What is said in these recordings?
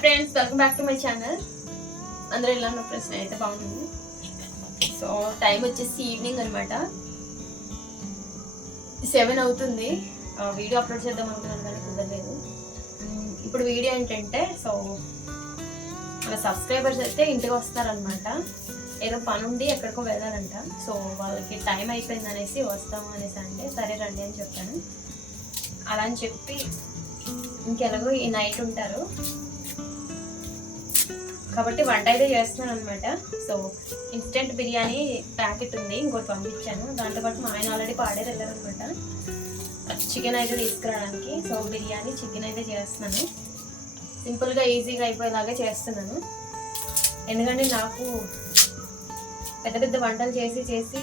Friends, welcome back to my channel. అందరూ ఎలా ఉన్న ప్రశ్న అయితే బాగుంది. సో టైం వచ్చేసి ఈవినింగ్ అనమాట, 7 అవుతుంది. వీడియో అప్లోడ్ చేద్దాం అనుకున్నాను కానీ కుదరలేదు. ఇప్పుడు వీడియో ఏంటంటే, సో మన సబ్స్క్రైబర్స్ అయితే ఇంటికి వస్తారనమాట. ఏదో పని ఉండి ఎక్కడికో వెళ్ళాలంట. సో వాళ్ళకి టైం అయిపోయింది అనేసి వస్తాము అనేసి అంటే సరే రండి అని చెప్పాను. అలా అని చెప్పి ఇంకెలాగో ఈ నైట్ ఉంటారు కాబట్టి వంట అయితే చేస్తున్నాను అనమాట. సో ఇన్స్టెంట్ బిర్యానీ ప్యాకెట్ ఉంది, ఇంకోటి పంపించాను. దాంతోపాటు మా ఆయన ఆల్రెడీ పాడేది వెళ్ళారనమాట చికెన్ అయితే తీసుకురావడానికి. సో బిర్యానీ చికెన్ అయితే చేస్తున్నాను. సింపుల్గా ఈజీగా అయిపోయేలాగా చేస్తున్నాను. ఎందుకంటే నాకు పెద్ద పెద్ద వంటలు చేసి చేసి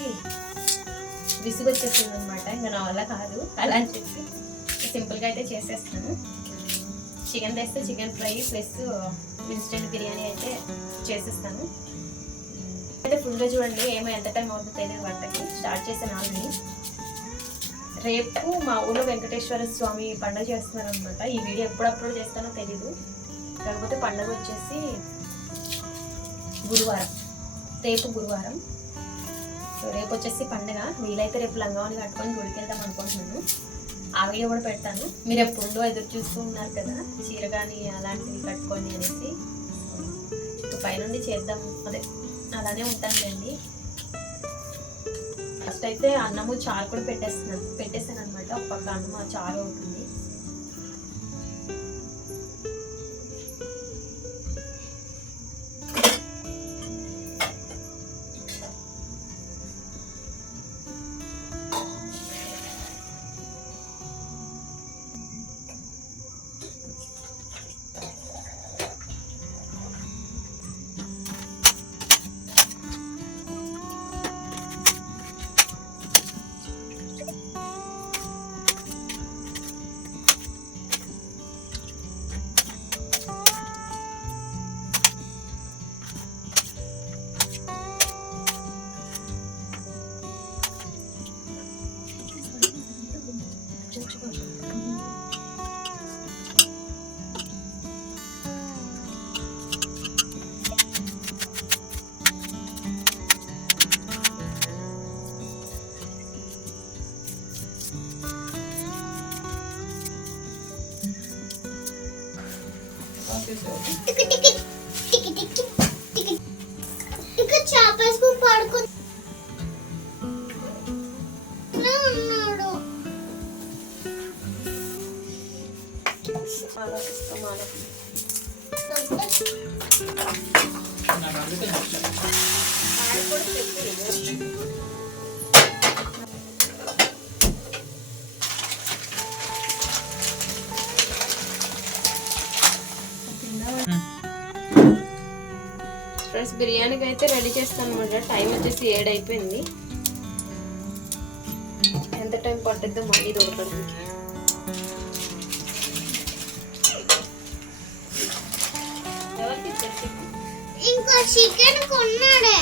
విసుగు వచ్చేస్తుంది అనమాట. ఇంకా నా వల్ల కాదు. అలా అని చెప్పి సింపుల్గా అయితే చేసేస్తాను. చికెన్ తెస్తే chicken fry plus instant biryani అయితే చేసేస్తాను. అయితే ఫుల్గా చూడండి, ఏమో ఎంత టైం అవుతుందో తెలియదు. వంటకి స్టార్ట్ చేశాను ఆల్రెడీ. రేపు మా ఊళ్ళో వెంకటేశ్వర స్వామి పండుగ చేస్తున్నారు అనమాట. ఈ వీడియో ఎప్పుడు అప్లోడ్ చేస్తానో తెలీదు. కాకపోతే పండుగ వచ్చేసి గురువారం, రేపు గురువారం. సో రేపు వచ్చేసి పండుగ. వీలైతే రేపు లంగావని కట్టుకొని గుడికి వెళ్దాం అనుకుంటున్నాను. ఆ వీడియో కూడా పెడతాను. మీరు ఎప్పుడో ఎదురు చూస్తూ ఉన్నారు కదా చీర కానీ అలాంటివి కట్టుకొని అనేసి. పైనుండి చేద్దాం, అదే అలానే ఉంటానులేండి. ఫస్ట్ అయితే అన్నము చారు కూడా పెట్టేస్తాను అనమాట. ఒక పక్క అన్నము చారు అవుతుంది. చేపలు పడుకున్నాడు. ఫ్రెండ్స్, బిర్యానీకి అయితే రెడీ చేస్తాను అనమాట. టైం వచ్చేసి 7 అయిపోయింది. ఎంత టైం పట్టుద్దో మళ్ళీ దొరకడానికి. ఇంకో చికెన్ కొన్నాడే,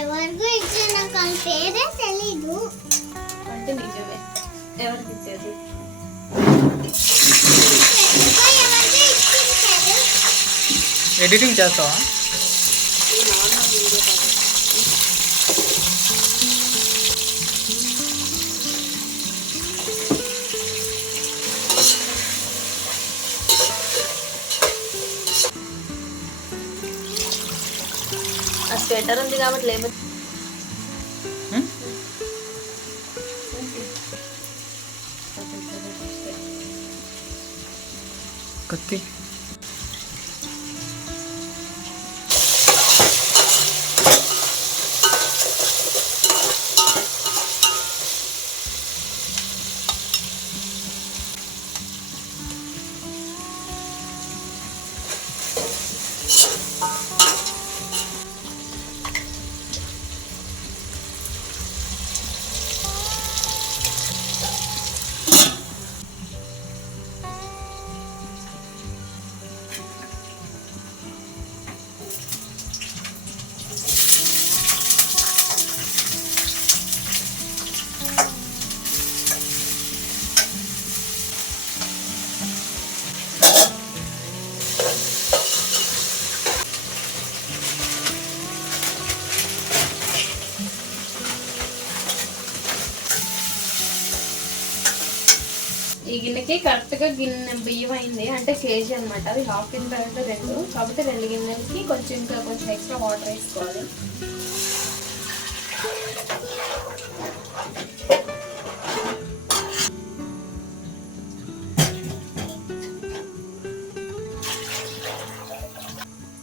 ఎవరికో ఇచ్చిన వాళ్ళ పేరే తెలీదు. అంటే నిజమే, ఎవరికి ఇచ్చేది? ఎడిటింగ్ చేస్తావా? ఆ స్వెటర్ ఉంది కాబట్టి లేకపోతే కత్తి ఈ గిన్నెకి కరెక్ట్గా గిన్నె బియ్యం అయింది, అంటే కేజీ అనమాట. అది హాఫ్ గిన్నె తర్వాత 2, కాబట్టి 2 గిన్నెలకి కొంచెం ఇంకా కొంచెం ఎక్స్ట్రా వాటర్ వేసుకోవాలి.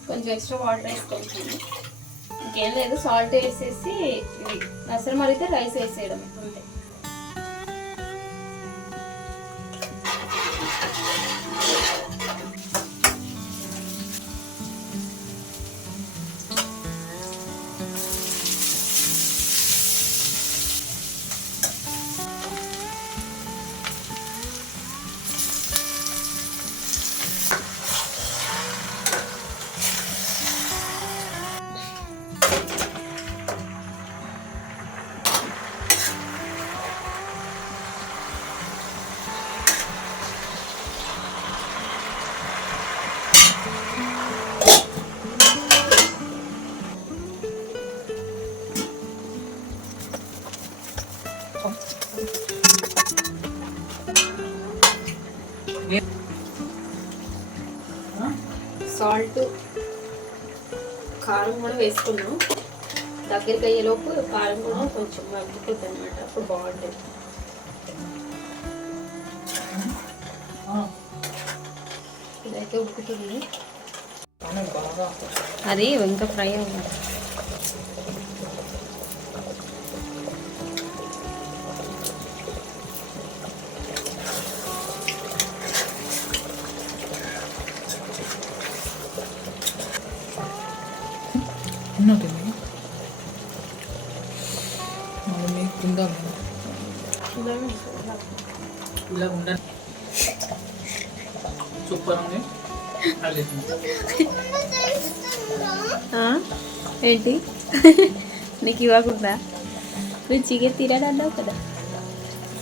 కొంచెం ఎక్స్ట్రా వాటర్ వేసుకుంటాను. ఇంకేం లేదు, సాల్ట్ వేసేసి ఇది రసం మరిగితే రైస్ వేసేయడం అంతే. సాల్ట్ కారం కూడా వేసుకున్నాం. దగ్గరికి అయ్యేలోపు కారం కూడా కొంచెం మగ్గిపోతుంది అనమాట, అప్పుడు బాగుంటుంది. ఇదైతే ఉడుకుతుంది, అది ఇంకా ఫ్రై అవ్వాలి. సూపర్ ఉంది. ఏంటి నీకు ఇవ్వకుండా? నువ్వు చికెన్ తినడన్నావు కదా.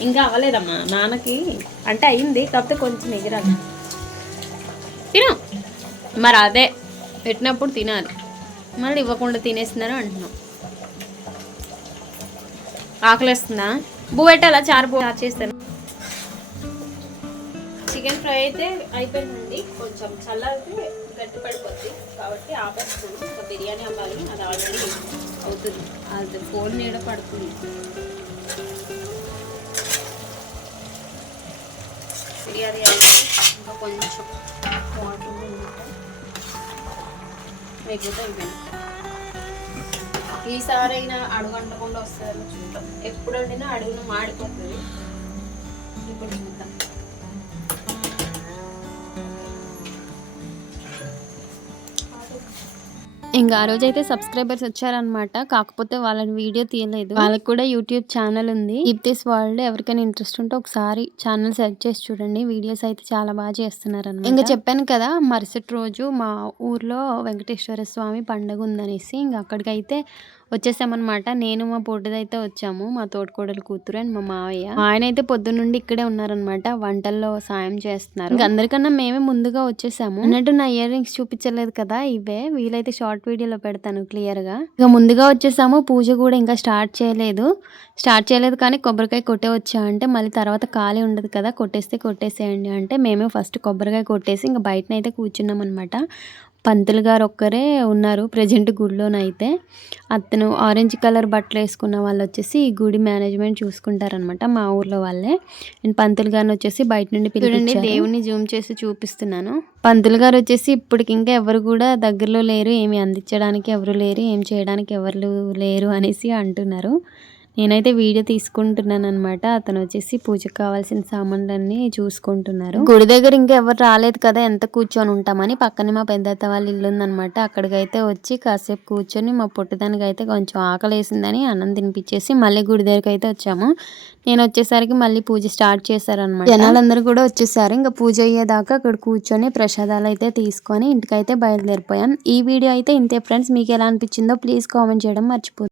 ఇంకా అవ్వలేదమ్మా నాన్నకి, అంటే అయింది కాకపోతే కొంచెం ఎగిరాలి. తిను మరి, అదే పెట్టినప్పుడు తినాలి, మళ్ళీ ఇవ్వకుండా తినేస్తున్నారు అంటున్నావు. ఆకలిస్తుందా? బూ పెట్టాలా? చారు చేస్తాను. చికెన్ ఫ్రై అయితే అయిపోయిందండి, కొంచెం చల్లారితే గట్టి పడిపోద్ది కాబట్టి ఆపేస్తున్నాను. ఇంకా బిర్యానీ అవ్వాలి, అది ఆల్రెడీ అవుతుంది. అది ఫోన్ నీడ పడుతుంది. బిర్యానీ అయితే ఇంకా కొంచెం వాటర్ అయిపోతే అయిపోయింది. ఈసారి అయినా అడుగంటకుండా వస్తుందని చూద్దాం. ఎప్పుడు వండినా అడుగున మాడిపోతుంది. ఇప్పుడు చూద్దాం. ఇంకా ఆ రోజు అయితే సబ్స్క్రైబర్స్ వచ్చారనమాట, కాకపోతే వాళ్ళని వీడియో తీయలేదు. వాళ్ళకి కూడా యూట్యూబ్ ఛానల్ ఉంది, దీప్తిస్ వరల్డ్. ఎవరికైనా ఇంట్రెస్ట్ ఉంటే ఒకసారి ఛానల్ సెర్చ్ చేసి చూడండి. వీడియోస్ అయితే చాలా బాగా చేస్తున్నారు అనమాట. ఇంకా చెప్పాను కదా, మరుసటి రోజు మా ఊర్లో వెంకటేశ్వర స్వామి పండుగ ఉందనేసి ఇంకా అక్కడికైతే వచ్చేసామన్నమాట. నేను మా పొట్టిదైతే వచ్చాము, మా తోటకోడలు కూతురు అండ్ మా మావయ్య. మా ఆయన అయితే పొద్దున్నుండి ఇక్కడే ఉన్నారనమాట, వంటల్లో సాయం చేస్తున్నారు. ఇంకా అందరికన్నా మేమే ముందుగా వచ్చేసాము. అన్నట్టు నా ఇయర్ రింగ్స్ చూపించలేదు కదా, ఇవే. వీలైతే షార్ట్ వీడియోలో పెడతాను క్లియర్ గా. ఇక ముందుగా వచ్చేసాము. పూజ కూడా ఇంకా స్టార్ట్ చేయలేదు కానీ కొబ్బరికాయ కొట్టే వచ్చా అంటే మళ్ళీ తర్వాత ఖాళీ ఉండదు కదా, కొట్టేసేయండి అంటే మేమే ఫస్ట్ కొబ్బరికాయ కొట్టేసి ఇంకా బయటనైతే కూర్చున్నాం అనమాట. పంతులు గారు ఒక్కరే ఉన్నారు ప్రజెంట్ గుడిలోనైతే. అతను ఆరెంజ్ కలర్ బట్టలు వేసుకున్న వాళ్ళు వచ్చేసి ఈ గుడి మేనేజ్మెంట్ చూసుకుంటారనమాట, మా ఊర్లో వాళ్ళే. నేను పంతులు గారిని వచ్చేసి బయట నుండి పిలిపించి దేవుని జూమ్ చేసి చూపిస్తున్నాను. పంతులు గారు వచ్చేసి ఇప్పటికి ఇంకా ఎవరు కూడా దగ్గరలో లేరు, ఏమి అందించడానికి ఎవరు లేరు, ఏం చేయడానికి ఎవరు లేరు అనేసి అంటున్నారు. నేనైతే వీడియో తీసుకుంటున్నాను అనమాట. అతను వచ్చేసి పూజకు కావాల్సిన సామాన్లన్నీ చూసుకుంటున్నారు. గుడి దగ్గర ఇంకా ఎవరు రాలేదు కదా, ఎంత కూర్చొని ఉంటామని పక్కనే మా పెద్దత్త వాళ్ళ ఇల్లు ఉందనమాట. అక్కడికైతే వచ్చి కాసేపు కూర్చొని మా పొట్టిదానికి అయితే కొంచెం ఆకలి వేసిందని అన్నం తినిపించేసి మళ్ళీ గుడి దగ్గరికి అయితే వచ్చాము. నేను వచ్చేసరికి మళ్ళీ పూజ స్టార్ట్ చేశారనమాట. జనాలందరూ కూడా వచ్చేసారు. ఇంకా పూజ అయ్యేదాకా అక్కడ కూర్చొని ప్రసాదాలు అయితే తీసుకొని ఇంటికైతే బయలుదేరిపోయాం. ఈ వీడియో అయితే ఇంతే ఫ్రెండ్స్. మీకు ఎలా అనిపించిందో ప్లీజ్ కామెంట్ చేయడం మర్చిపోతుంది.